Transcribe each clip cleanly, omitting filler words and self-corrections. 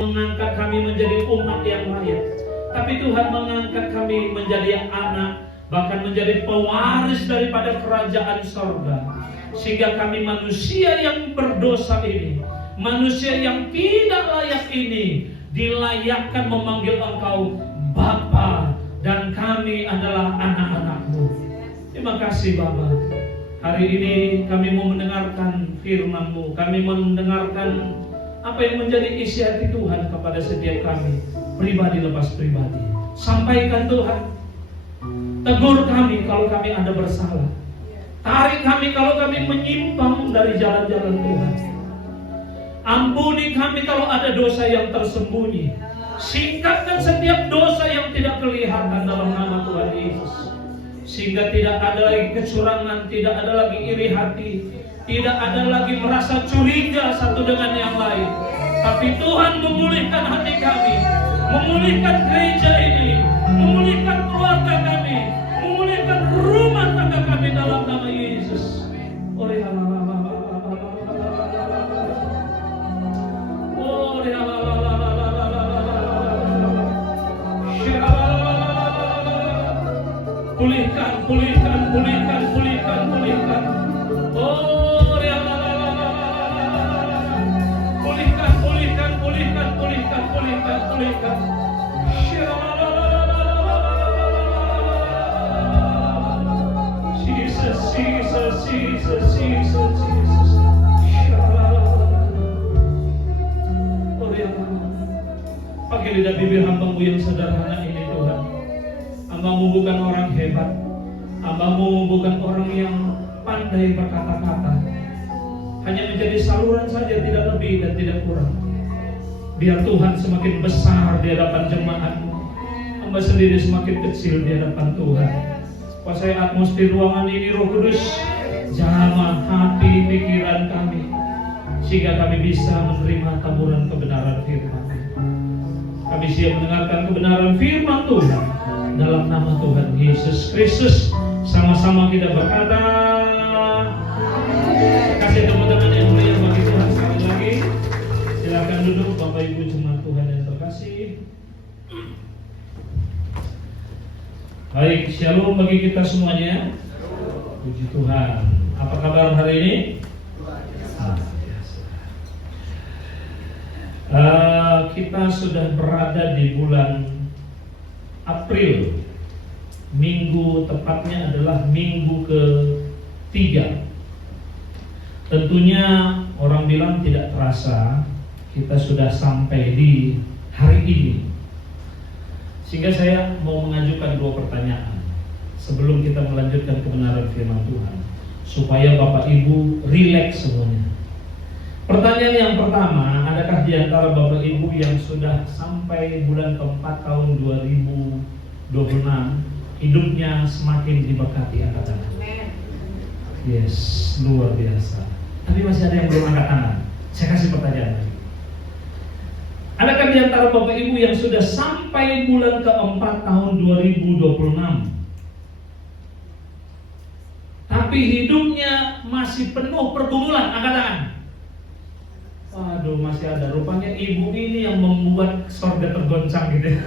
mengangkat kami menjadi umat yang layak, tapi Tuhan mengangkat kami menjadi anak, bahkan menjadi pewaris daripada kerajaan sorga. Sehingga kami manusia yang berdosa ini, manusia yang tidak layak ini, dilayakkan memanggil Engkau Bapa, dan kami adalah anak-anak-Mu. Terima kasih Bapa. Hari ini kami mau mendengarkan firman-Mu, kami mau mendengarkan apa yang menjadi isi hati Tuhan kepada setiap kami, pribadi lepas pribadi. Sampaikan Tuhan, tegur kami kalau kami ada bersalah, tarik kami kalau kami menyimpang dari jalan-jalan Tuhan. Ampuni kami kalau ada dosa yang tersembunyi. Singkapkan setiap dosa yang tidak kelihatan dalam nama Tuhan Yesus. Sehingga tidak ada lagi kecurangan, tidak ada lagi iri hati, tidak ada lagi merasa curiga satu dengan yang lain. Tapi Tuhan memulihkan hati kami, memulihkan gereja ini, memulihkan keluarga kami, memulihkan rumah tangga kami dalam nama Yesus. Pulihkan, pulihkan, pulihkan, pulihkan, pulihkan. Pulihkan, pulihkan, pulihkan, pulihkan, pulihkan, pulihkan. Jesus, Jesus, Jesus, Jesus, Jesus. Pakai lidah bibir hamba-Mu yang sederhana ini Tuhan. Hamba-Mu bukan orang hebat, hamba-Mu bukan orang yang pandai berkata-kata, hanya menjadi saluran saja, tidak lebih dan tidak kurang. Biar Tuhan semakin besar di hadapan jemaat-Mu, hamba sendiri semakin kecil di hadapan Tuhan. Kuasai atmosfer ruangan ini Roh Kudus, jamah hati pikiran kami, sehingga kami bisa menerima taburan kebenaran firman. Kami siap mendengarkan kebenaran firman Tuhan dalam nama Tuhan Yesus Kristus. Sama-sama kita berkata, kasih teman-teman yang mulia bagi Tuhan sekali lagi. Silakan duduk Bapak Ibu jemaat Tuhan yang terkasih. Baik, shalom bagi kita semuanya. Puji Tuhan. Apa kabar hari ini? Kita sudah berada di bulan April. Minggu tepatnya adalah minggu ke-3. Tentunya orang bilang tidak terasa kita sudah sampai di hari ini. Sehingga saya mau mengajukan 2 pertanyaan sebelum kita melanjutkan kebenaran firman Tuhan, supaya Bapak Ibu rileks semuanya. Pertanyaan yang pertama, adakah di antara Bapak Ibu yang sudah sampai bulan ke-4 tahun 2026 hidupnya semakin diberkati? Angkat tangan. Yes, luar biasa. Tapi masih ada yang belum angkat tangan. Saya kasih pertanyaan lagi. Adakah di antara Bapak Ibu yang sudah sampai bulan ke-4 tahun 2026 tapi hidupnya masih penuh pergumulan? Angkat tangan. Waduh, masih ada. Rupanya ibu ini yang membuat sorga tergoncang gitu.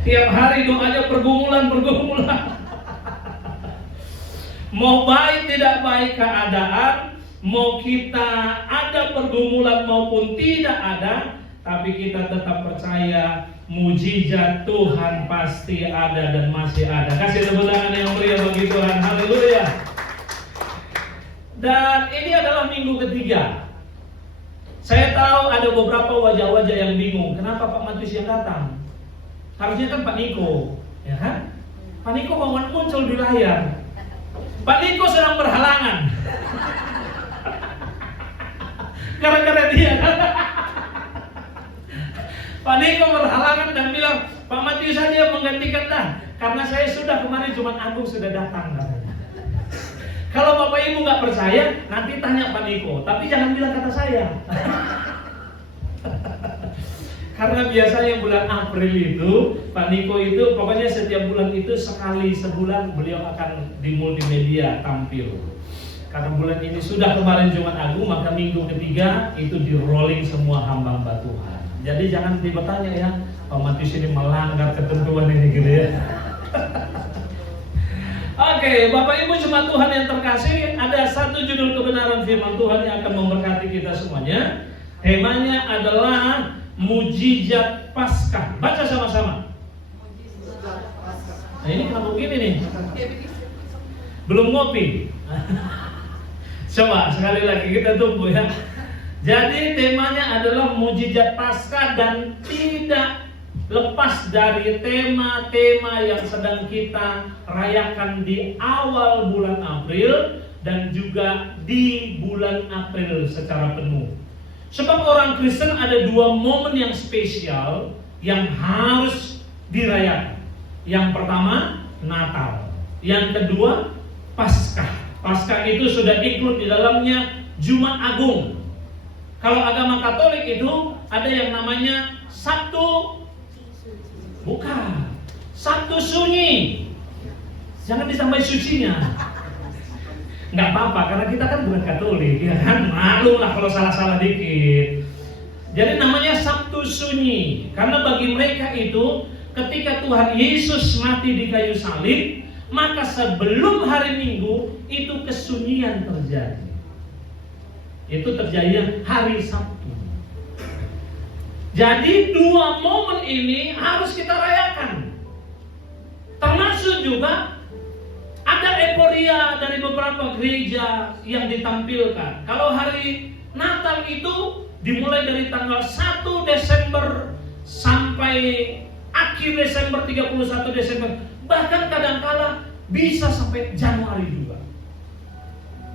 Tiap hari doanya pergumulan. Mau baik tidak baik keadaan, mau kita ada pergumulan maupun tidak ada, tapi kita tetap percaya mujizat Tuhan pasti ada dan masih ada. Kasih tepuk tangan yang mulia bagi Tuhan. Haleluya. Dan ini adalah minggu ke-3. Saya tahu ada beberapa wajah-wajah yang bingung, kenapa Pak Matius yang datang? Harusnya kan Pak Niko, ya kan? Pak Niko muncul di layar. Pak Niko sedang berhalangan. Gara-gara dia. Pak Niko berhalangan dan bilang, Pak Matius saja menggantikan dah, karena saya sudah kemarin Jumat Agung sudah datang. Kalau Bapak Ibu nggak percaya, nanti tanya Pak Niko, tapi jangan bilang kata saya. Karena biasanya bulan April itu, Pak Niko itu pokoknya setiap bulan itu sekali sebulan beliau akan di multimedia tampil. Karena bulan ini sudah kemarin Jumat Agung, maka minggu ketiga itu di rolling semua hamba-hamba Tuhan. Jadi jangan bertanya ya, Pak Matius ini melanggar ketentuan ini gitu ya. Oke, Bapak Ibu jemaat Tuhan yang terkasih, ada satu judul kebenaran firman Tuhan yang akan memberkati kita semuanya. Temanya adalah Mujizat Paskah. Baca sama-sama. Nah ini kenapa begini nih? Belum ngopi. Coba sekali lagi kita tunggu ya. Jadi temanya adalah Mujizat Paskah dan tidak lepas dari tema-tema yang sedang kita rayakan di awal bulan April dan juga di bulan April secara penuh. Sebab orang Kristen ada dua momen yang spesial yang harus dirayakan. Yang pertama Natal, yang kedua Paskah. Paskah itu sudah include di dalamnya Jumat Agung. Kalau agama Katolik itu ada yang namanya Sabtu, bukan, Sabtu Sunyi. Jangan disampai sucinya. Nggak apa-apa, karena kita kan bukan Katolik, ya kan? Malu lah kalau salah-salah dikit. Jadi namanya Sabtu Sunyi, karena bagi mereka itu ketika Tuhan Yesus mati di kayu salib, maka sebelum hari Minggu itu kesunyian terjadi. Itu terjadi hari Sabtu. Jadi dua momen ini harus kita rayakan. Termasuk juga ada euforia dari beberapa gereja yang ditampilkan. Kalau hari Natal itu dimulai dari tanggal 1 Desember sampai akhir Desember, 31 Desember. Bahkan kadang-kala bisa sampai Januari juga.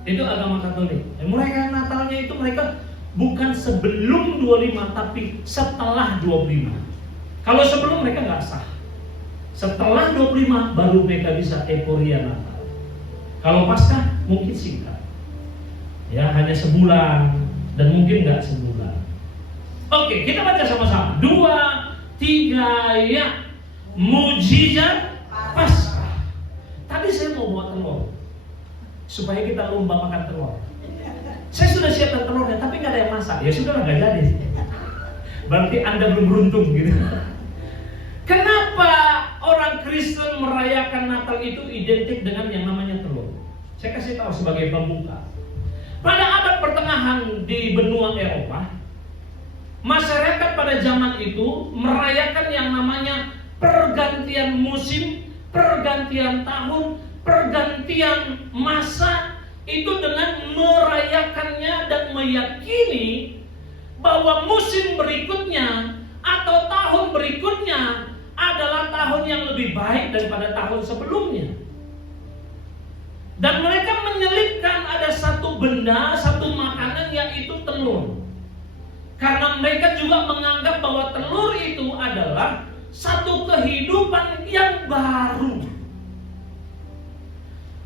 Itu agama Katolik. Mereka Natalnya itu mereka bukan sebelum 25 tapi setelah 25. Kalau sebelum mereka nggak sah. Setelah 25 baru mereka bisa euforia Natal. Kalau Paskah mungkin singkat. Ya, hanya sebulan dan mungkin nggak sebulan. Oke, kita baca sama-sama. 2, 3 ya. Mujizat Paskah. Tadi saya mau buat telur supaya kita lomba makan telur. Saya sudah siapkan telurnya, tapi nggak ada yang masak. Ya sudah, nggak jadi. Berarti Anda belum beruntung gitu. Kenapa orang Kristen merayakan Natal itu identik dengan yang namanya telur? Saya kasih tahu sebagai pembuka. Pada abad pertengahan di benua Eropa, masyarakat pada zaman itu merayakan yang namanya pergantian musim, pergantian tahun, pergantian masa, itu dengan merayakannya dan meyakini bahwa musim berikutnya atau tahun berikutnya adalah tahun yang lebih baik daripada tahun sebelumnya. Dan mereka menyelipkan ada satu benda, satu makanan, yaitu telur. Karena mereka juga menganggap bahwa telur itu adalah satu kehidupan yang baru.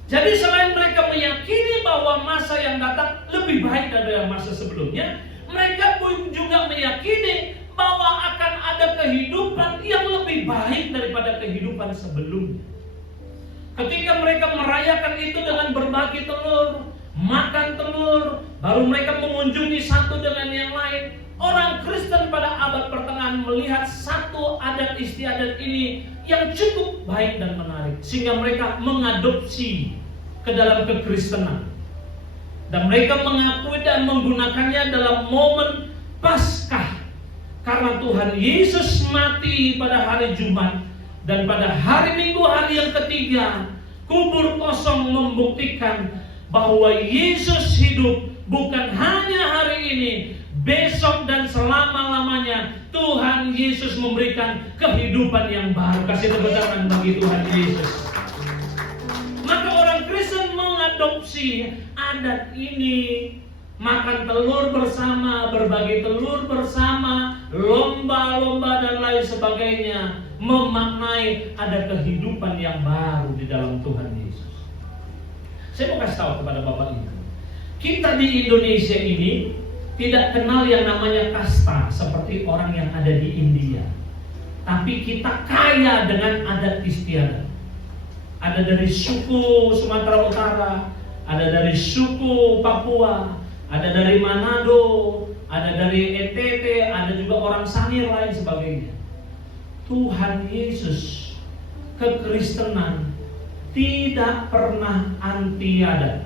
Jadi selain mereka meyakini bahwa masa yang datang lebih baik daripada masa sebelumnya, mereka pun juga meyakini bahwa akan ada kehidupan yang lebih baik daripada kehidupan sebelumnya. Ketika mereka merayakan itu dengan berbagi telur, makan telur, baru mereka mengunjungi satu dengan yang lain. Orang Kristen pada abad pertengahan melihat satu adat istiadat ini yang cukup baik dan menarik, sehingga mereka mengadopsi ke dalam kekristenan. Dan mereka mengakui dan menggunakannya dalam momen Paskah. Karena Tuhan Yesus mati pada hari Jumat, dan pada hari Minggu, hari yang ketiga, kubur kosong membuktikan bahwa Yesus hidup. Bukan hanya hari ini, besok dan selama-lamanya Tuhan Yesus memberikan kehidupan yang baru. Kasih tepuk tangan bagi Tuhan Yesus. Maka orang Kristen mengadopsi adat ini, makan telur bersama, berbagi telur bersama, lomba-lomba dan lain sebagainya, memaknai ada kehidupan yang baru di dalam Tuhan Yesus. Saya mau kasih tahu kepada Bapak Ibu, kita di Indonesia ini tidak kenal yang namanya kasta seperti orang yang ada di India. Tapi kita kaya dengan adat istiadat. Ada dari suku Sumatera Utara, ada dari suku Papua, ada dari Manado, ada dari NTT, ada juga orang Sangir lain sebagainya. Tuhan Yesus, kekristenan tidak pernah anti adat.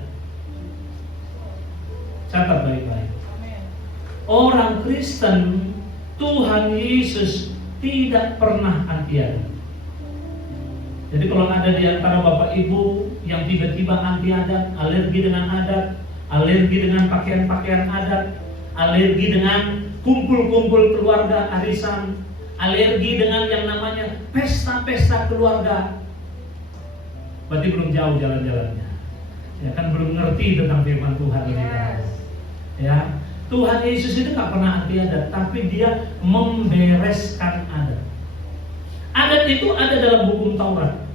Catat baik-baik. Orang Kristen, Tuhan Yesus tidak pernah anti adat. Jadi kalau ada di antara Bapak Ibu yang tiba-tiba anti adat, alergi dengan adat, alergi dengan pakaian-pakaian adat, alergi dengan kumpul-kumpul keluarga arisan, alergi dengan yang namanya pesta-pesta keluarga, berarti belum jauh jalan-jalannya. Ya kan, belum ngerti tentang firman Tuhan ini. Ya, Tuhan Yesus itu nggak pernah anti adat, tapi Dia membereskan adat. Adat itu ada dalam hukum Taurat.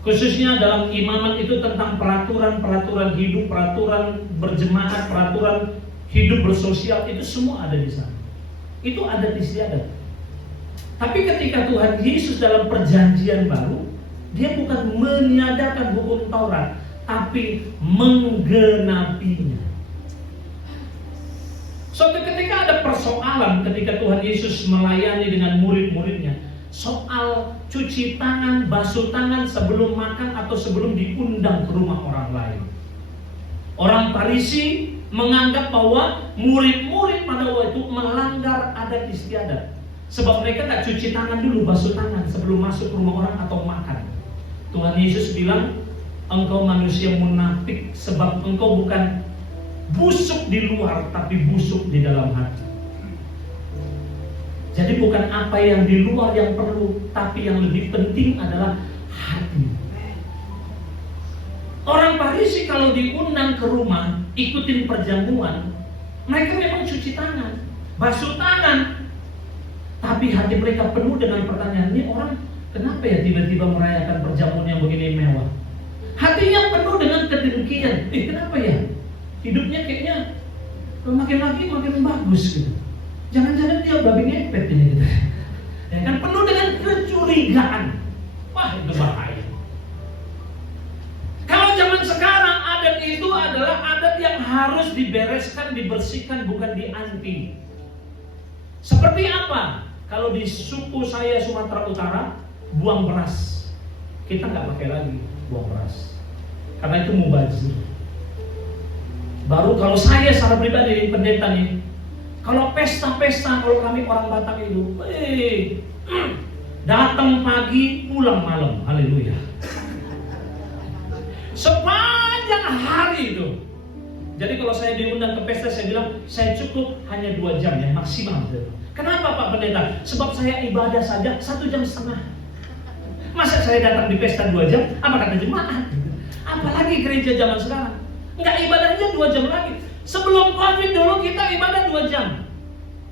Khususnya dalam imamat itu tentang peraturan-peraturan hidup, peraturan berjemaat, peraturan hidup bersosial, itu semua ada di sana. Itu adat istiadat. Tapi ketika Tuhan Yesus dalam perjanjian baru, Dia bukan meniadakan hukum Taurat, tapi menggenapinya. Suatu ketika ada persoalan ketika Tuhan Yesus melayani dengan murid-muridnya, soal cuci tangan, basuh tangan sebelum makan atau sebelum diundang ke rumah orang lain. Orang Farisi menganggap bahwa murid-murid pada waktu itu melanggar adat istiadat, sebab mereka nggak cuci tangan dulu, basuh tangan sebelum masuk ke rumah orang atau makan. Tuhan Yesus bilang, engkau manusia munafik, sebab engkau bukan busuk di luar, tapi busuk di dalam hati. Jadi bukan apa yang di luar yang perlu, tapi yang lebih penting adalah hati. Orang Farisi kalau diundang ke rumah, ikutin perjamuan, mereka memang cuci tangan, basuh tangan, tapi hati mereka penuh dengan pertanyaan, ini orang kenapa ya tiba-tiba merayakan perjamuan yang begini mewah? Hatinya penuh dengan kedengkian. Kenapa ya? Hidupnya kayaknya makin lagi makin bagus gitu. Jangan-jangan dia babi ngepet ini gitu. Ya kan, penuh dengan kecurigaan. Wah, itu bahaya. Kalau zaman sekarang adat itu adalah adat yang harus dibereskan, dibersihkan, bukan dianti. Seperti apa? Kalau di suku saya Sumatera Utara, buang beras, kita nggak pakai lagi buang beras, karena itu mubazir. Baru kalau saya secara pribadi pendeta nih, kalau pesta-pesta, kalau kami orang Batak itu, datang pagi, pulang malam, haleluya. Sepanjang hari itu. Jadi kalau saya diundang ke pesta, saya bilang, saya cukup hanya 2 jam ya, maksimal. Kenapa Pak Pendeta? Sebab saya ibadah saja 1,5 jam. Masa saya datang di pesta 2 jam? Apa kata jemaat? Apalagi gereja zaman sekarang. Enggak, ibadahnya 2 jam lagi. Sebelum COVID dulu kita ibadah 2 jam.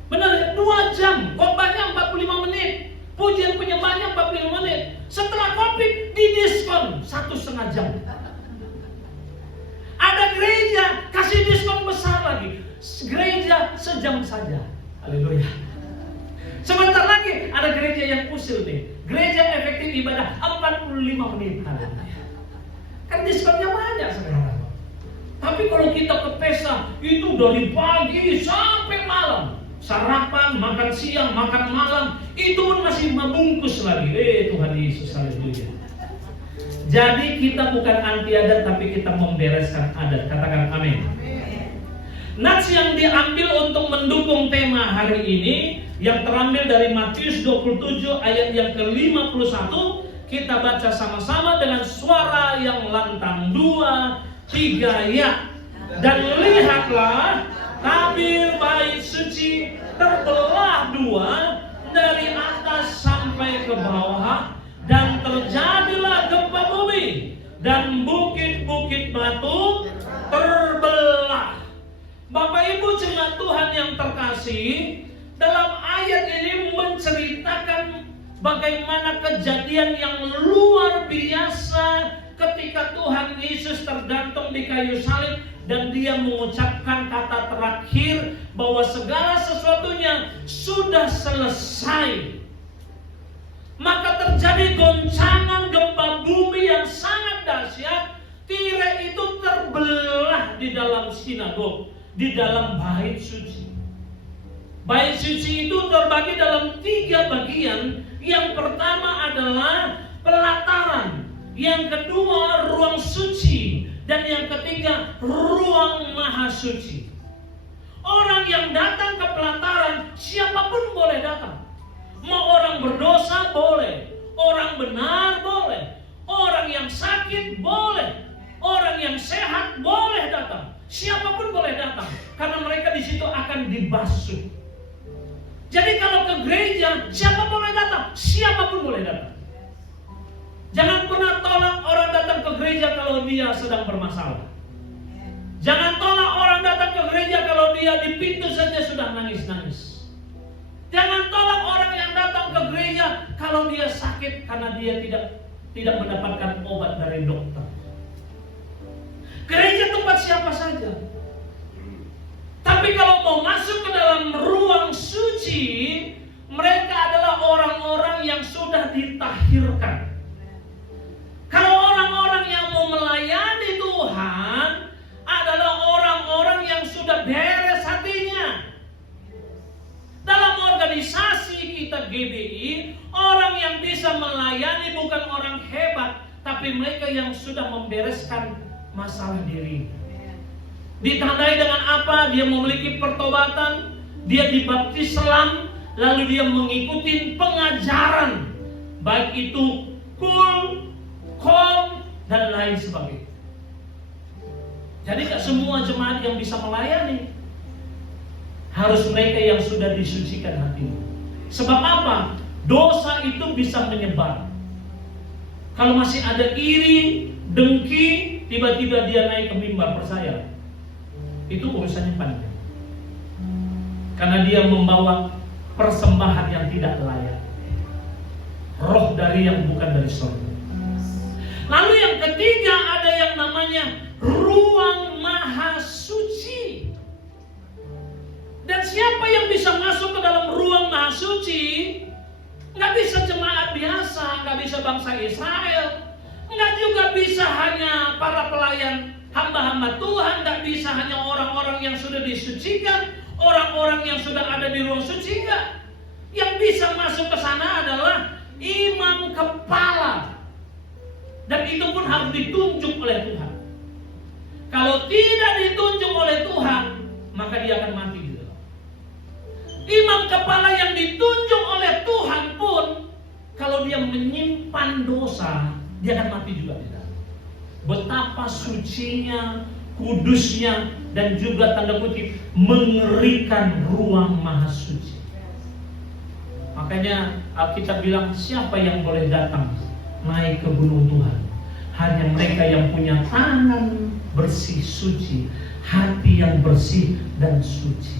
Benar, 2 jam. Khotbahnya 45 menit. Pujian penyembahnya 45 menit. Setelah COVID didiskon 1,5 jam. Ada gereja kasih diskon besar lagi. Gereja sejam saja. Haleluya. Sebentar lagi ada gereja yang usil nih. Gereja efektif ibadah 45 menit. Haleluya. Kan diskonnya banyak sekarang. Tapi kalau kita ke pesta, itu dari pagi sampai malam. Sarapan, makan siang, makan malam, itu pun masih membungkus lagi. Tuhan Yesus, haleluya. Jadi kita bukan anti adat, tapi kita membereskan adat. Katakan amin. Nats yang diambil untuk mendukung tema hari ini, yang terambil dari Matius 27 ayat yang ke-51, kita baca sama-sama dengan suara yang lantang. 2, 3, ya. Dan lihatlah, tabir bait suci terbelah 2 dari atas sampai ke bawah, dan terjadilah gempa bumi, dan bukit-bukit batu terbelah. Bapak Ibu jemaat Tuhan yang terkasih, dalam ayat ini menceritakan bagaimana kejadian yang luar biasa ketika Tuhan Yesus tergantung di kayu salib dan Dia mengucapkan kata terakhir bahwa segala sesuatunya sudah selesai. Maka terjadi goncangan gempa bumi yang sangat dahsyat tirai itu terbelah di dalam sinagog, di dalam bait suci. Bait suci itu terbagi dalam 3 bagian. Yang pertama adalah pelataran, yang kedua ruang suci, dan yang ketiga ruang maha suci. Orang yang datang ke pelataran, siapapun boleh datang. Mau orang berdosa boleh, orang benar boleh, orang yang sakit boleh, orang yang sehat boleh datang. Siapapun boleh datang, karena mereka di situ akan dibasuh. Jadi kalau ke gereja, siapa boleh datang? Siapapun boleh datang. Jangan pernah tolak orang datang ke gereja kalau dia sedang bermasalah. Jangan tolak orang datang ke gereja kalau dia di pintu saja sudah nangis-nangis. Jangan tolak orang yang datang ke gereja kalau dia sakit karena dia tidak mendapatkan obat dari dokter. Gereja tempat siapa saja. Tapi kalau mau masuk ke dalam ruang suci, mereka adalah orang-orang yang sudah ditahirkan. Kalau orang-orang yang mau melayani Tuhan adalah orang-orang yang sudah beres hatinya. Dalam organisasi kita GBI, orang yang bisa melayani bukan orang hebat, tapi mereka yang sudah membereskan masalah diri. Ditandai dengan apa? Dia memiliki pertobatan, dia dibaptis selam, lalu dia mengikuti pengajaran, baik itu kul, kom, dan lain sebagainya. Jadi tak semua jemaat yang bisa melayani. Harus mereka yang sudah disucikan hatinya. Sebab apa? Dosa itu bisa menyebar. Kalau masih ada iri, dengki, tiba-tiba dia naik ke mimbar, percaya, itu urusannya panjang. Karena dia membawa persembahan yang tidak layak, roh dari yang bukan dari surga. Lalu yang ketiga ada yang namanya ruang maha suci. Dan siapa yang bisa masuk ke dalam ruang maha suci? Nggak bisa jemaat biasa, nggak bisa bangsa Israel, nggak juga bisa hanya para pelayan hamba-hamba Tuhan, nggak bisa hanya orang-orang yang sudah disucikan, orang-orang yang sudah ada di ruang suci, enggak. Yang bisa masuk ke sana adalah imam kepala. Dan itu pun harus ditunjuk oleh Tuhan. Kalau tidak ditunjuk oleh Tuhan, maka dia akan mati di dalam. Imam kepala yang ditunjuk oleh Tuhan pun, kalau dia menyimpan dosa, dia akan mati juga di dalam. Betapa sucinya, kudusnya, dan juga tanda kutip mengerikan ruang maha suci. Makanya Alkitab bilang, siapa yang boleh datang naik ke gunung Tuhan? Hanya mereka yang punya tangan bersih suci, hati yang bersih dan suci.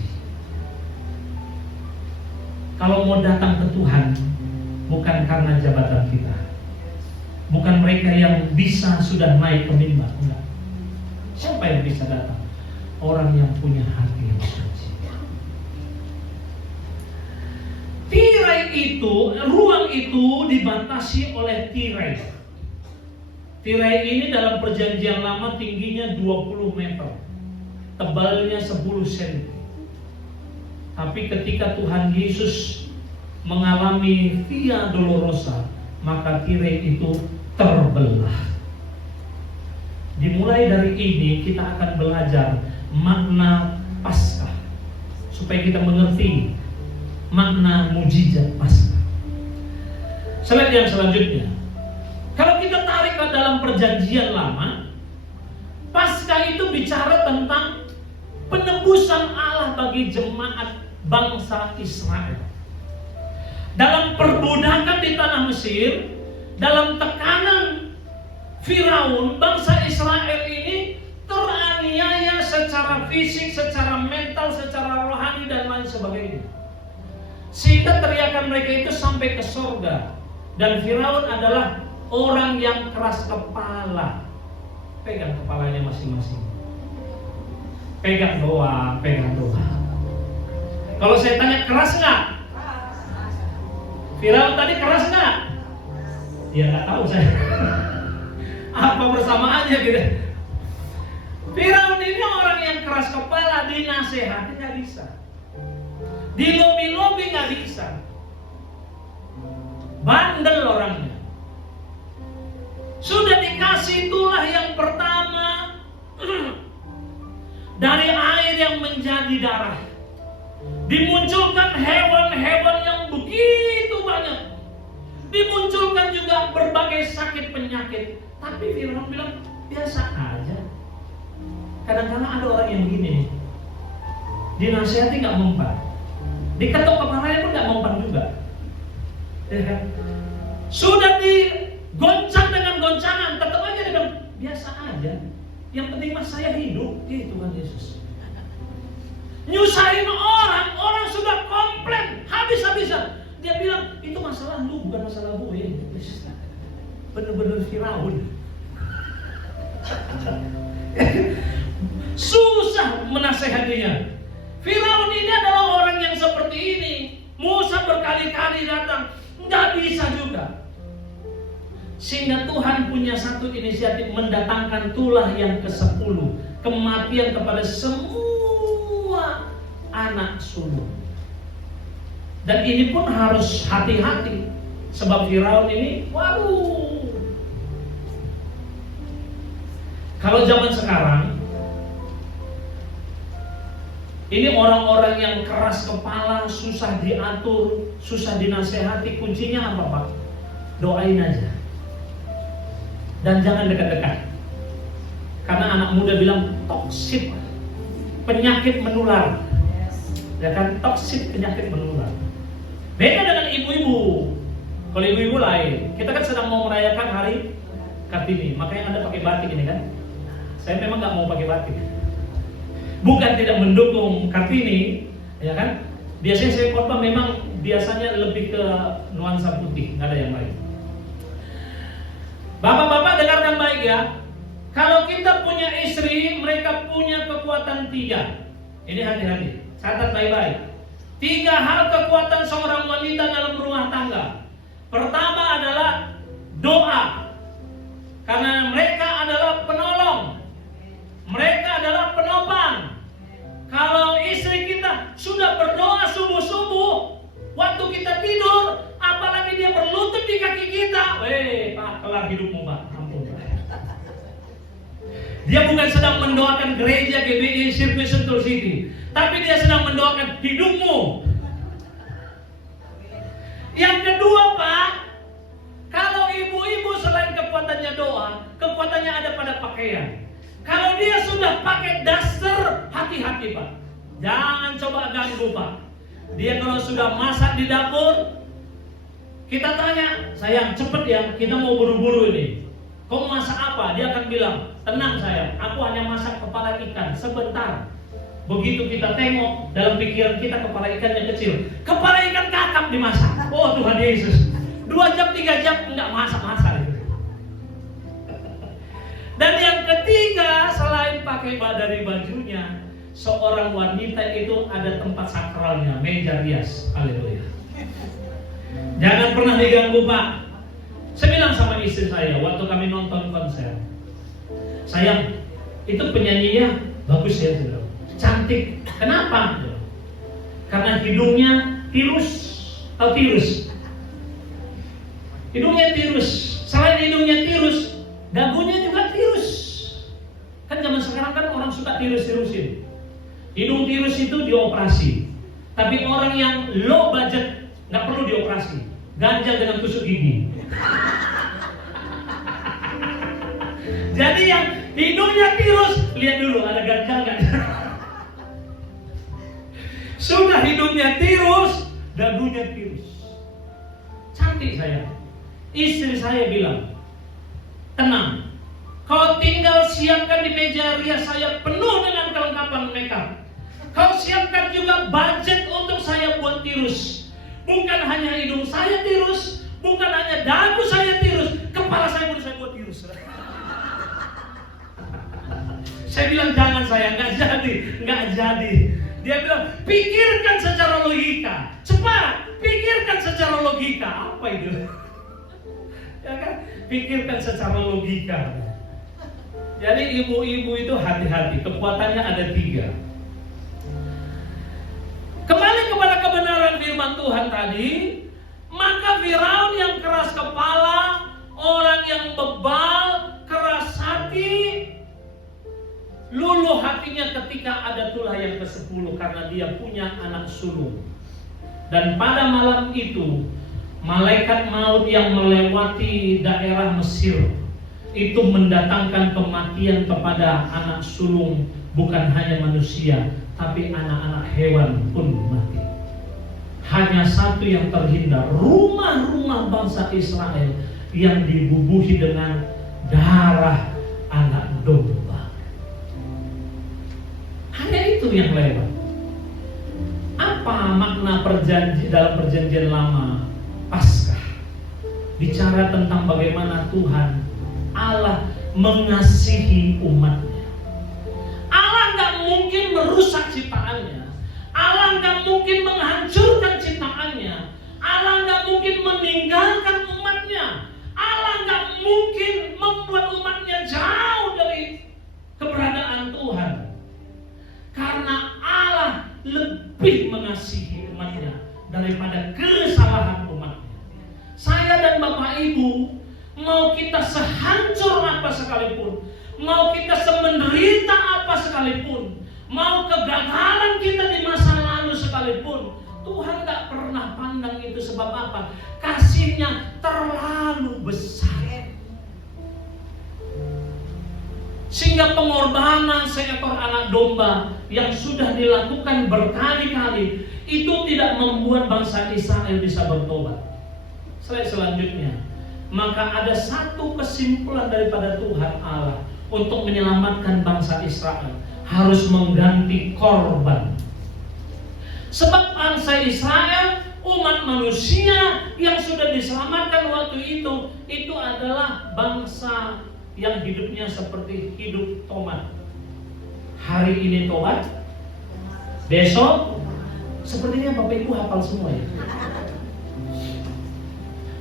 Kalau mau datang ke Tuhan, bukan karena jabatan kita, bukan mereka yang bisa sudah naik ke mimbar, enggak. Siapa yang bisa datang? Orang yang punya hati yang suci. Tirai itu, ruang itu dibatasi oleh tirai. Tirai ini dalam perjanjian lama tingginya 20 meter, tebalnya 10 cm. Tapi ketika Tuhan Yesus mengalami Via Dolorosa, maka tirai itu terbelah. Dimulai dari ini kita akan belajar makna Paskah, supaya kita mengerti makna mujizat Paskah. Slide yang selanjutnya. Kalau kita tarik ke dalam perjanjian lama, Paskah itu bicara tentang penebusan Allah bagi jemaat bangsa Israel. Dalam perbudakan di tanah Mesir, dalam tekanan Firaun, bangsa Israel ini teraniaya secara fisik, secara mental, secara rohani, dan lain sebagainya. Sehingga teriakan mereka itu sampai ke surga. Dan Firaun adalah orang yang keras kepala. Pegang kepalanya masing-masing. Pegang doang, pegang doang. Kalau saya tanya, keras nggak? Firaun tadi keras nggak? Ya nggak tahu saya. Apa persamaannya gitu? Firaun ini orang yang keras kepala, dinasehati nggak bisa, dilobi-lobi nggak bisa, bandel orangnya. Sudah dikasih itulah yang pertama dari air yang menjadi darah, dimunculkan hewan-hewan yang begitu banyak, dimunculkan juga berbagai sakit penyakit. Tapi Firaun bilang biasa aja. Kadang-kadang ada orang yang begini nih, dinasihati nggak mempan, diketok kepalanya pun nggak mempan juga. Sudah digoncang dengan goncangan, tetap aja dia bilang biasa aja. Yang penting mas saya hidup, gitu Tuhan Yesus. Nyusahin orang, orang sudah komplain habis-habisan. Dia bilang itu masalah lu, bukan masalah gue. Bener-bener Firaun. Susah menasehatinya. Firaun ini adalah orang yang seperti ini. Musa berkali-kali datang, nggak bisa juga. Sehingga Tuhan punya satu inisiatif, mendatangkan tulah yang ke-10, kematian kepada semua anak sulung. Dan ini pun harus hati-hati, sebab Firaun ini, waduh. Kalau zaman sekarang, ini orang-orang yang keras kepala, susah diatur, susah dinasehati. Kuncinya apa Pak? Doain aja. Dan jangan dekat-dekat. Karena anak muda bilang toksik, penyakit menular. Ya kan, toksik penyakit menular. Beda dengan ibu-ibu. Kalau ibu-ibu lain. Kita kan sedang mau merayakan hari Kartini, makanya Anda pakai batik ini kan. Saya memang nggak mau pakai batik. Bukan tidak mendukung Kartini, ya kan? Biasanya saya khotbah memang biasanya lebih ke nuansa putih, nggak ada yang lain. Bapak-bapak dengarkan baik ya. Kalau kita punya istri, mereka punya kekuatan 3. Ini hati-hati, catat baik-baik. 3 hal kekuatan seorang wanita dalam rumah tangga. Pertama adalah doa, karena mereka adalah penolong, mereka adalah penopang. Kalau istri kita sudah berdoa subuh-subuh, waktu kita tidur, apalagi dia berlutut di kaki kita, Pak, kelar hidupmu Pak, ampun Pak. Dia bukan sedang mendoakan gereja GBI Sirkuit Sentul City, tapi dia sedang mendoakan hidupmu. Yang kedua Pak, kalau ibu-ibu selain kekuatannya doa, kekuatannya ada pada pakaian. Kalau dia sudah pakai daster, hati-hati Pak. Jangan coba ganggu Pak. Dia kalau sudah masak di dapur, kita tanya, sayang cepet ya, kita mau buru-buru ini. Kau masak apa? Dia akan bilang, tenang sayang, aku hanya masak kepala ikan, sebentar. Begitu kita tengok, dalam pikiran kita kepala ikan yang kecil, kepala ikan kakap dimasak. Oh Tuhan Yesus, 2 jam 3 jam enggak masak-masak. Dan yang ketiga, selain pakai dari bajunya, seorang wanita itu ada tempat sakralnya, meja rias. Haleluya. Jangan pernah diganggu Pak. Saya bilang sama istri saya waktu kami nonton konser, sayang, itu penyanyinya bagus ya, cantik. Kenapa? Karena hidungnya tirus. Tahu tirus? Hidungnya tirus. Selain hidungnya tirus, dagunya juga tirus. Kan zaman sekarang kan orang suka tirus-tirusin. Hidung tirus itu dioperasi. Tapi orang yang low budget nggak perlu dioperasi. Ganjal dengan tusuk gigi. Jadi yang hidungnya tirus, lihat dulu ada ganjal nggak? Sudah hidungnya tirus, dagunya tirus. Cantik saya. Istri saya bilang, tenang, kau tinggal siapkan di meja rias saya penuh dengan kelengkapan makeup. Kau siapkan juga budget untuk saya buat tirus. Bukan hanya hidung saya tirus, bukan hanya dagu saya tirus, kepala saya pun saya buat tirus. Saya bilang jangan saya, nggak jadi. Dia bilang pikirkan secara logika, cepat pikirkan secara logika. Apa itu? Ya kan? Pikirkan secara logika. Jadi ibu-ibu itu hati-hati, kekuatannya ada 3. Kembali kepada kebenaran firman Tuhan tadi, maka Firaun yang keras kepala, orang yang bebal, keras hati, luluh hatinya ketika ada tulah yang ke-10 karena dia punya anak sulung. Dan pada malam itu, malaikat maut yang melewati daerah Mesir itu mendatangkan kematian kepada anak sulung, bukan hanya manusia, tapi anak-anak hewan pun mati. Hanya satu yang terhindar, rumah-rumah bangsa Israel yang dibubuhi dengan darah anak domba. Hanya itu yang lewat. Apa makna dalam perjanjian lama Paskah? Bicara tentang bagaimana Tuhan Allah mengasihi umatnya. Allah gak mungkin merusak ciptaannya. Allah gak mungkin menghancurkan ciptaannya. Allah gak mungkin meninggalkan umatnya. Allah gak mungkin membuat umatnya jauh dari keberadaan Tuhan. Karena Allah lebih mengasihi umatnya daripada kesalahan umatnya. Saya dan Bapak Ibu, mau kita sehancur apa sekalipun, mau kita semenderita apa sekalipun, mau kegagalan kita di masa lalu sekalipun, Tuhan gak pernah pandang itu. Sebab apa? Kasihnya terlalu besar. Sehingga pengorbanan seekor anak domba yang sudah dilakukan berkali-kali itu tidak membuat bangsa Israel bisa bertobat. Selanjutnya, maka ada satu kesimpulan daripada Tuhan Allah untuk menyelamatkan bangsa Israel, harus mengganti korban. Sebab bangsa Israel, umat manusia yang sudah diselamatkan waktu itu adalah bangsa yang hidupnya seperti hidup tomat. Hari ini tomat, besok sepertinya Bapak Ibu hafal semua ya.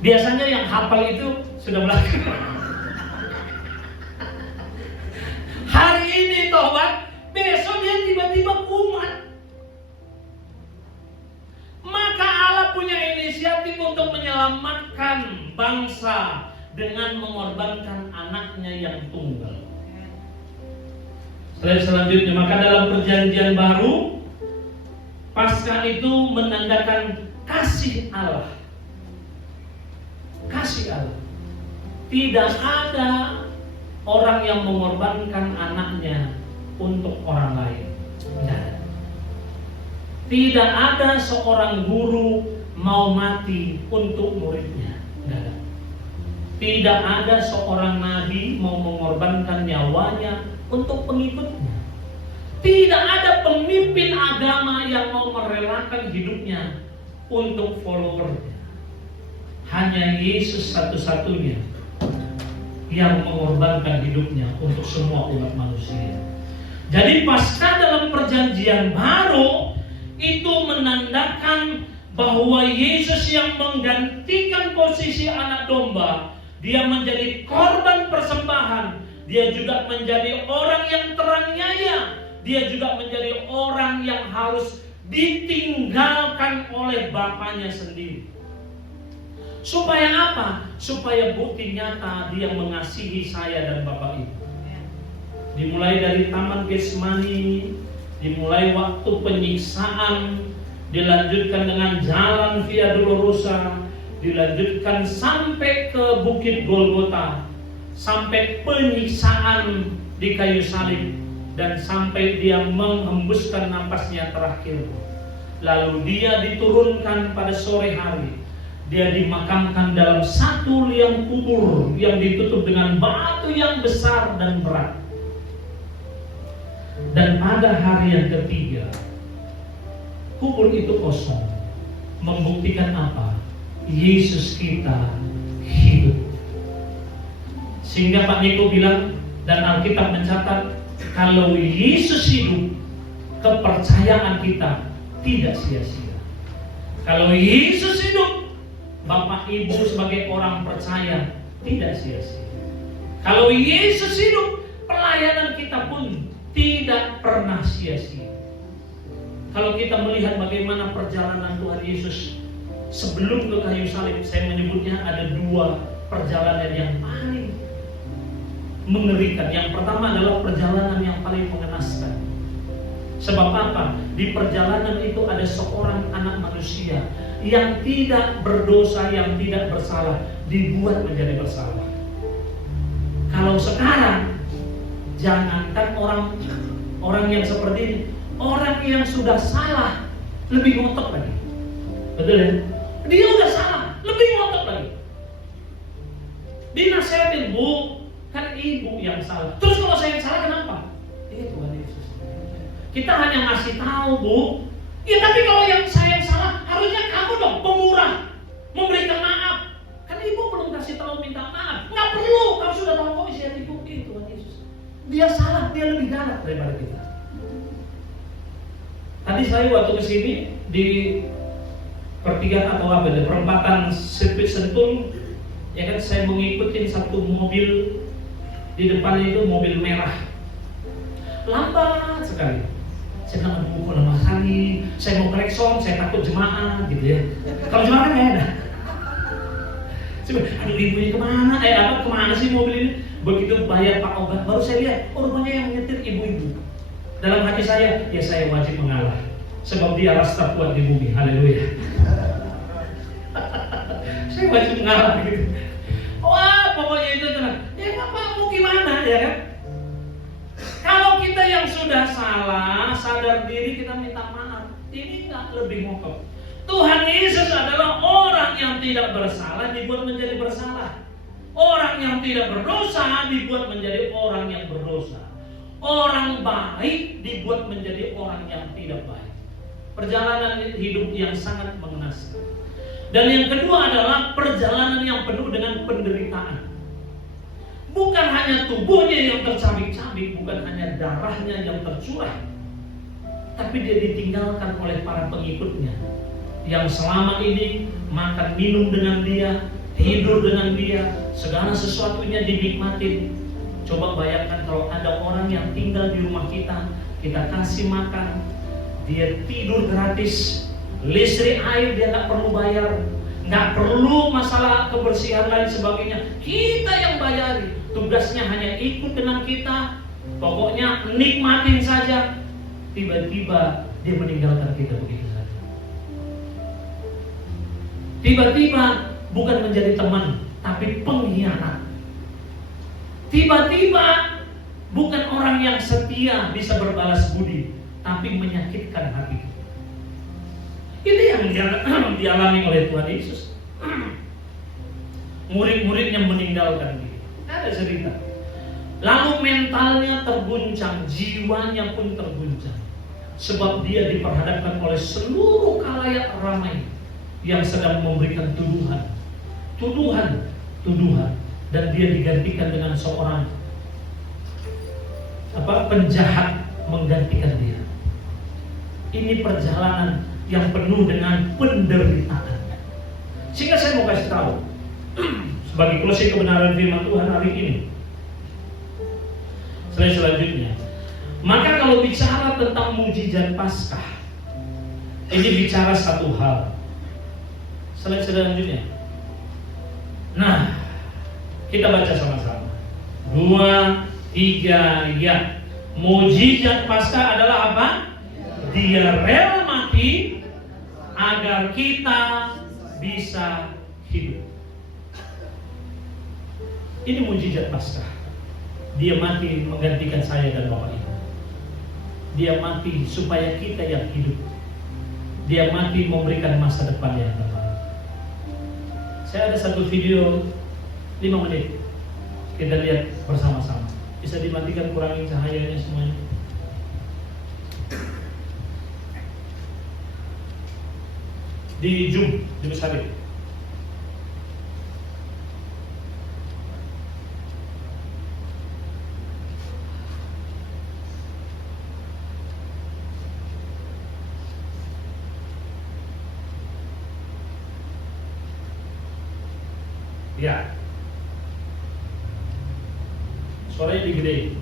Biasanya yang hafal itu sudah belakangan. Hari ini tobat, besok dia tiba-tiba kumat. Maka Allah punya inisiatif untuk menyelamatkan bangsa dengan mengorbankan anaknya yang tunggal. Selanjutnya, maka dalam perjanjian baru, Paskah itu menandakan kasih Allah. Kasih Allah. Tidak ada orang yang mengorbankan anaknya untuk orang lain. Tidak ada seorang guru mau mati untuk muridnya. Tidak ada seorang nabi mau mengorbankan nyawanya untuk pengikutnya. Tidak ada pemimpin agama yang mau merelakan hidupnya untuk followernya. Hanya Yesus satu-satunya yang mengorbankan hidupnya untuk semua umat manusia. Jadi Paskah dalam perjanjian baru itu menandakan bahwa Yesus yang menggantikan posisi anak domba, dia menjadi korban persembahan. Dia juga menjadi orang yang teraniaya. Dia juga menjadi orang yang harus ditinggalkan oleh bapaknya sendiri. Supaya apa? Supaya bukti nyata dia mengasihi saya dan Bapak Ibu. Dimulai dari Taman Getsemani, dimulai waktu penyiksaan, dilanjutkan dengan jalan Via Dolorosa, dilanjutkan sampai ke Bukit Golgota, sampai penyiksaan di kayu salib, dan sampai dia menghembuskan napasnya terakhir. Lalu dia diturunkan pada sore hari. Dia dimakamkan dalam satu liang kubur yang ditutup dengan batu yang besar dan berat. Dan pada hari yang ketiga, kubur itu kosong. Membuktikan apa? Yesus kita hidup. Sehingga Pak Niko bilang, dan Alkitab mencatat, kalau Yesus hidup, kepercayaan kita tidak sia-sia. Kalau Yesus hidup, Bapak Ibu sebagai orang percaya tidak sia-sia. Kalau Yesus hidup, pelayanan kita pun tidak pernah sia-sia. Kalau kita melihat bagaimana perjalanan Tuhan Yesus sebelum ke kayu salib, saya menyebutnya ada 2 perjalanan yang paling mengerikan. Yang pertama adalah perjalanan yang paling mengenaskan. Sebab apa? Di perjalanan itu ada seorang anak manusia yang tidak berdosa, yang tidak bersalah, dibuat menjadi bersalah. Kalau sekarang, jangankan orang yang seperti ini, orang yang sudah salah lebih ngotot lagi. Betul ya? Dia udah salah, lebih ngotot lagi. Dinasihatin, Bu, kan ibu yang salah. Terus kalau saya yang salah kenapa? Iya Tuhan Yesus. Kita hanya ngasih tahu, Bu. Ya tapi kalau yang saya yang salah, harusnya kamu dong pemurah, memberikan maaf. Kan ibu belum kasih tahu minta maaf. Nggak perlu, kamu sudah tahu kok isi hati ibu. Tuhan Yesus. Dia salah, dia lebih galak daripada kita. Tadi saya waktu kesini di pertigaan atau apa, di perempatan sirkuit Sentul, ya kan, saya mengikuti satu mobil di depan itu, mobil merah, lambat sekali. Saya bilang, aduh kok lama sekali, saya mau klakson, saya takut jemaah gitu ya. Kalau jemaah kan nggak ada. Saya bilang, aduh ibunya kemana? Kemana sih mobil ini? Begitu bayar Pak Ogat, baru saya lihat, oh rupanya yang nyetir ibu-ibu. Dalam hati saya, ya saya wajib mengalah, sebab dia rasa kuat di bumi. Haleluya. Saya wajib mengalah gitu. Wah, pokoknya itu tenang. Ya nggak mau gimana ya kan? Kalau kita yang sudah salah, sadar diri, kita minta maaf. Ini nggak lebih ngotot. Tuhan Yesus adalah orang yang tidak bersalah dibuat menjadi bersalah. Orang yang tidak berdosa dibuat menjadi orang yang berdosa. Orang baik dibuat menjadi orang yang tidak baik. Perjalanan hidup yang sangat mengenaskan. Dan yang kedua adalah perjalanan yang penuh dengan penderitaan. Bukan hanya tubuhnya yang tercabik-cabik, bukan hanya darahnya yang tercurah, tapi dia ditinggalkan oleh para pengikutnya yang selama ini makan minum dengan dia, tidur dengan dia, segala sesuatunya dinikmatin. Coba bayangkan kalau ada orang yang tinggal di rumah kita, kita kasih makan, dia tidur gratis, listrik air dia nggak perlu bayar, nggak perlu masalah kebersihan lain sebagainya, kita yang bayari. Tugasnya hanya ikut dengan kita, pokoknya nikmatin saja. Tiba-tiba dia meninggalkan kita begitu saja. Tiba-tiba bukan menjadi teman, tapi pengkhianat. Tiba-tiba bukan orang yang setia bisa berbalas budi, tapi menyakitkan hati. Itu yang dialami oleh Tuhan Yesus. Murid-muridnya meninggalkan dia. Ada cerita. Lalu mentalnya terguncang, jiwanya pun terguncang. Sebab dia diperhadapkan oleh seluruh khalayak ramai yang sedang memberikan tuduhan. Dan dia digantikan dengan seorang penjahat menggantikan dia. Ini perjalanan yang penuh dengan penderitaan. Sehingga saya mau kasih tahu sebagai closing kebenaran firman Tuhan hari ini. Slide selanjutnya. Maka kalau bicara tentang mujizat Paskah, ini bicara satu hal. Slide selanjutnya. Nah, kita baca sama-sama. 2, 3, ya. Mujizat Paskah adalah apa? Dia rela mati agar kita bisa hidup. Ini mujizat Paskah. Dia mati menggantikan saya dan Bapak Ibu. Dia mati supaya kita yang hidup. Dia mati memberikan masa depan yang terbaik. Saya ada satu video 5 menit. Kita lihat bersama-sama. Bisa dimatikan, kurangin cahayanya semuanya. Di zoom, dibesarin. Ya. Suaranya digede.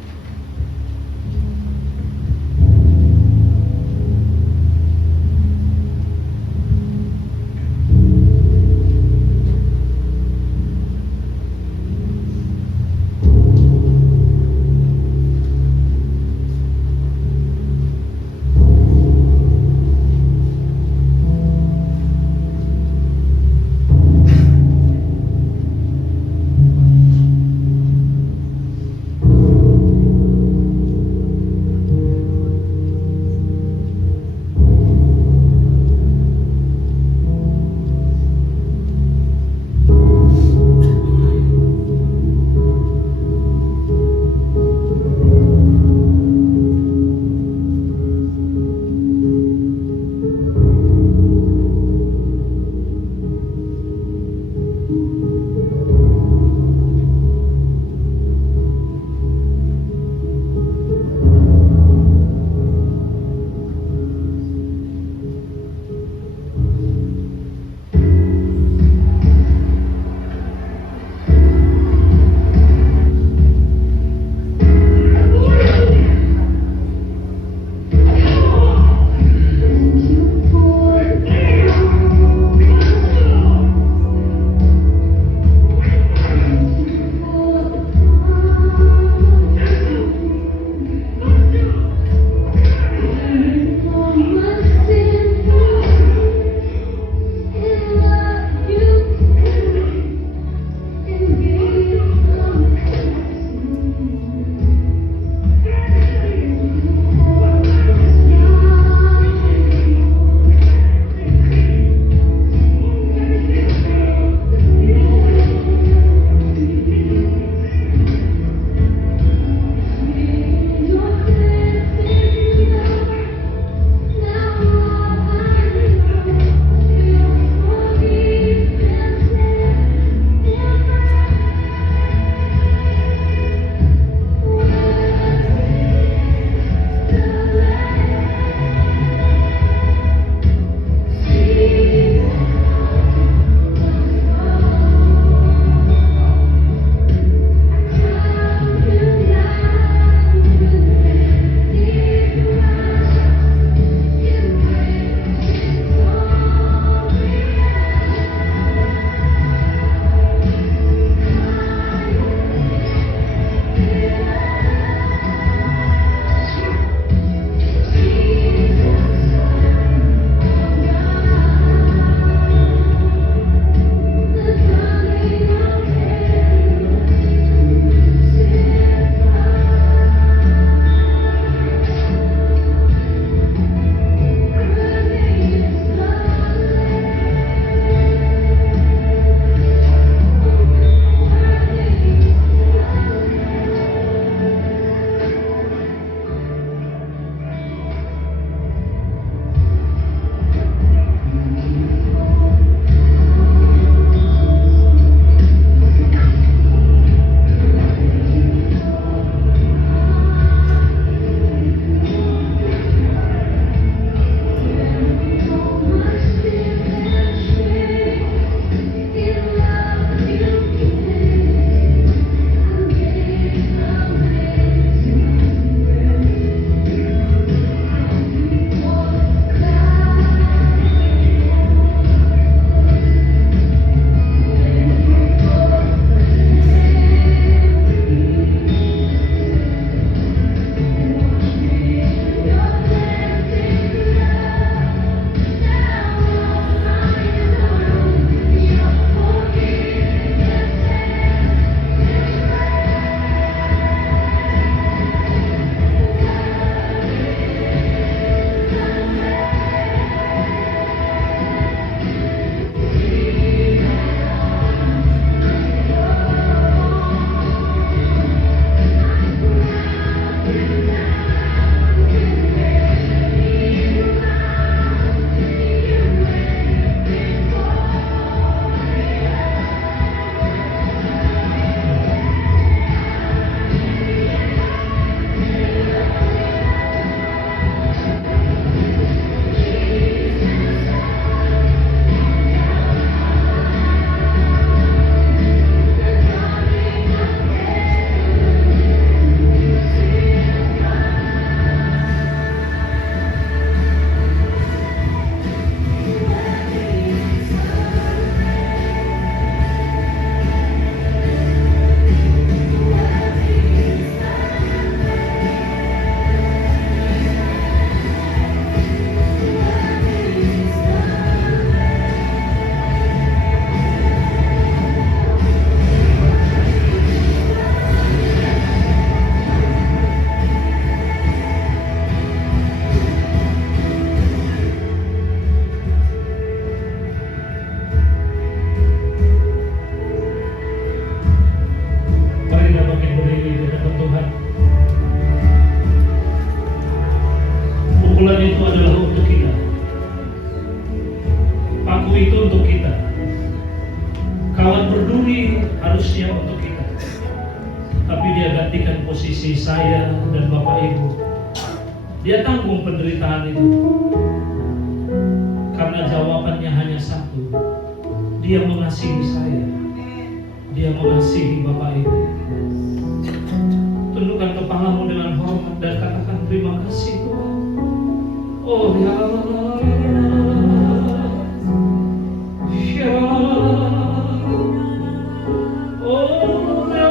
adalah untuk kita. Paku itu untuk kita. Kawan berduri harusnya untuk kita. Tapi dia gantikan posisi saya dan Bapak Ibu. Dia tanggung penderitaan itu. Karena jawabannya hanya satu. Dia mengasihi saya. Dia mengasihi Bapak Ibu. Tundukkan kepalamu dengan hormat dan katakan terima kasih Tuhan. Oh ya Allah. Ya oh ya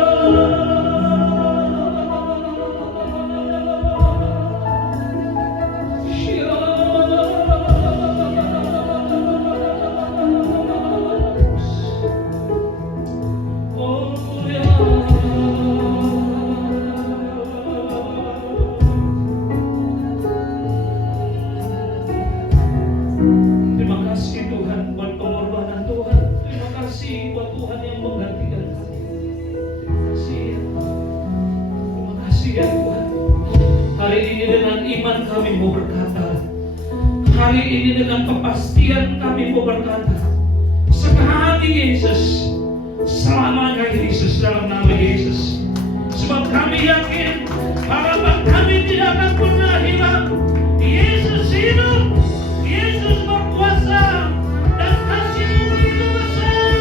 kami mau berkata, hari ini dengan kepastian kami mau berkata, sekali Yesus, selamanya Yesus, dalam nama Yesus. Sebab kami yakin harapan kami tidak akan pernah hilang. Yesus hidup, Yesus berkuasa, dan kasih-Mu itu besar.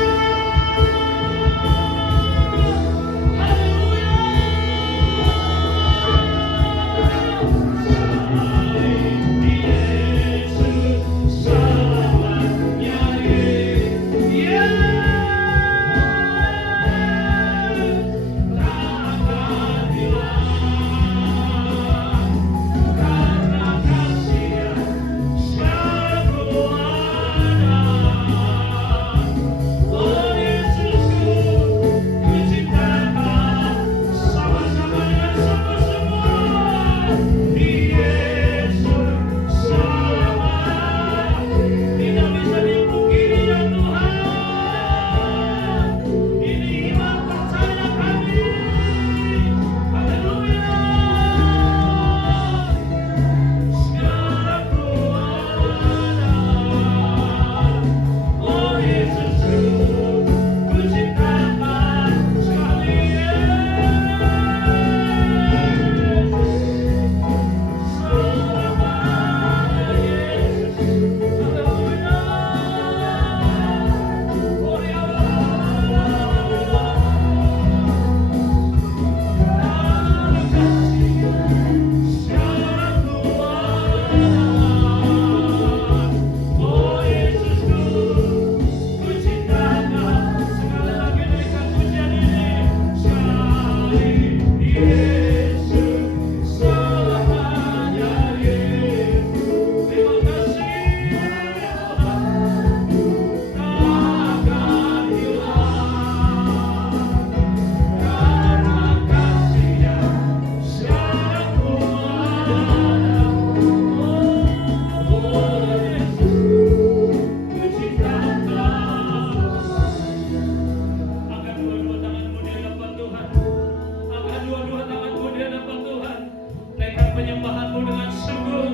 Haleluya. Penyembahanmu dengan sungguh.